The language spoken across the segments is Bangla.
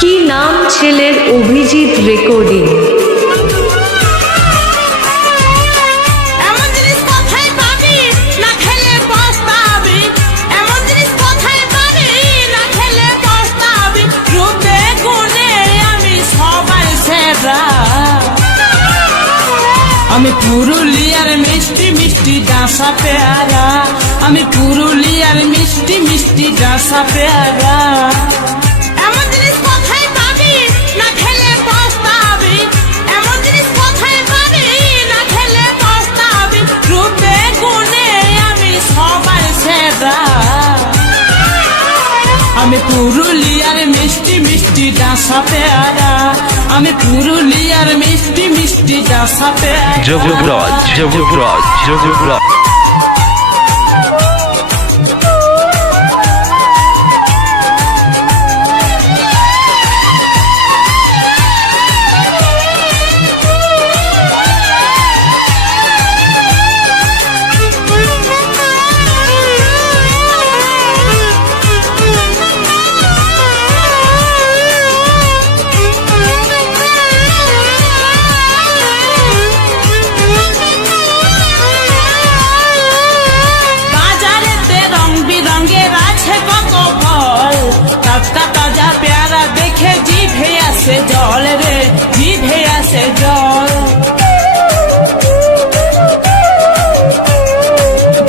কি নাম ছেলের? অভিজিৎ রেকর্ডিং। আমি পুরুলিয়ার মিষ্টি মিষ্টি ডাঁসা পেয়ারা, আমি পুরুলিয়ার মিষ্টি মিষ্টি ডাঁসা পেয়ারা। এমন জিনিস কোথায় পাবি না খেলে পস্তাবি, এমন জিনিস কোথায় পাবি না খেলে পস্তাবি। রূপে গুণে আমি সবার সেরা, আমি পুরুলিয়ার মিষ্টি মিষ্টি ডাঁসা পেয়ারা, আমি পুরুলিয়ার মিষ্টি মিষ্টি ডাঁসা পেয়ারা। জবরাজ তাজা পেয়ারা দেখে জিভে আসে জল রে, জিভে আসে জল।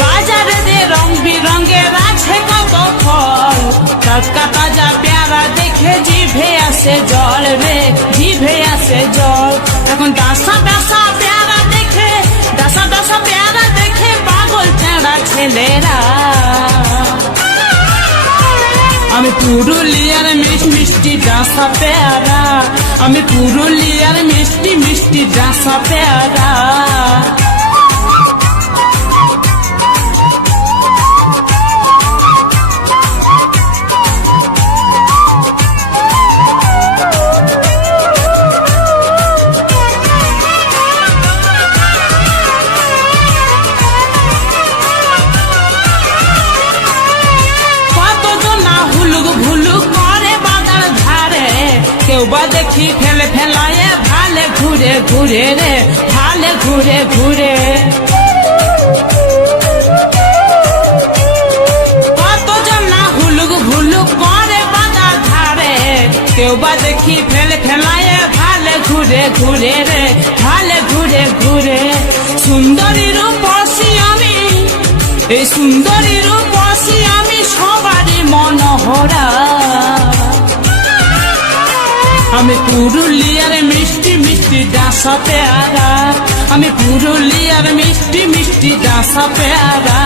বাজারে দে রং বিরঙের আছে কত ফল, টাটকা তাজা পেয়ারা দেখে জিভে আসে জল রে, জিভে আসে জল। এখন ডাসা ডাসা পেয়ারা দেখে, ডাসা ডাসা পেয়ারা দেখে পাগল চেঁড়া ছেলেরা। আমি পুরুলিয়ার মিষ্টি মিষ্টি ডাঁসা পেয়ারা, আমি পুরুলিয়ার মিষ্টি মিষ্টি ডাঁসা পেয়ারা। কেউ বা দেখি ফেলে ফেলায় ভালে ঘুরে ঘুরে রে, ভালে ঘুরে ঘুরে। কতজন না হুলুক ভুলুক করে বাজার ধারে, কেউ বা দেখি ফেলে ফেলায় ভালে ঘুরে ঘুরে রে, ভালে ঘুরে ঘুরে। সুন্দরী রূপসী আমি, এই সুন্দরী রূপসী আমি সবারই মনোহরা। আমি পুরুলিয়ার মিষ্টি মিষ্টি ডাঁসা পেয়ারা, আমি পুরুলিয়ার মিষ্টি মিষ্টি ডাঁসা পেয়ারা।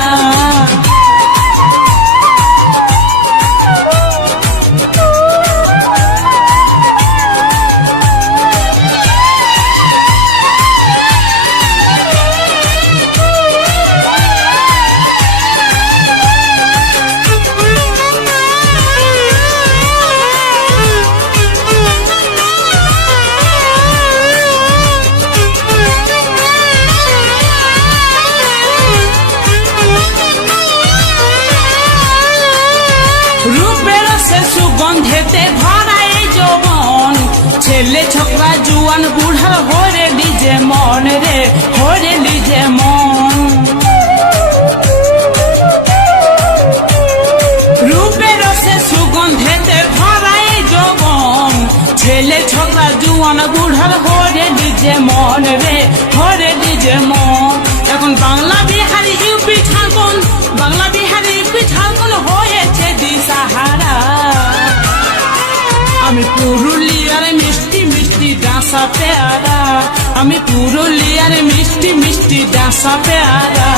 রূপের সে সুগন্ধেতে ভরা এই যৌবন, ছেলে ছোকরা জুয়ান বুড়ার হরে নিজে মন রে, হরে নিজে মন। রূপের সে সুগন্ধেতে ভরা এই যৌবন, ছেলে ছোকরা জুয়ান বুড়ার হরে নিজে মন রে, হরে নিজে মন। এখন বাংলা বিহারি ইউপি ঝাড়খণ্ড, বাংলা বিহারি ইউপি ঝাড়খণ্ড হয়েছে দিশাহারা। আমি পুরুলিয়ার মিষ্টি মিষ্টি ডাঁসা পেয়ারা, আমি পুরুলিয়ার মিষ্টি মিষ্টি ডাঁসা পেয়ারা।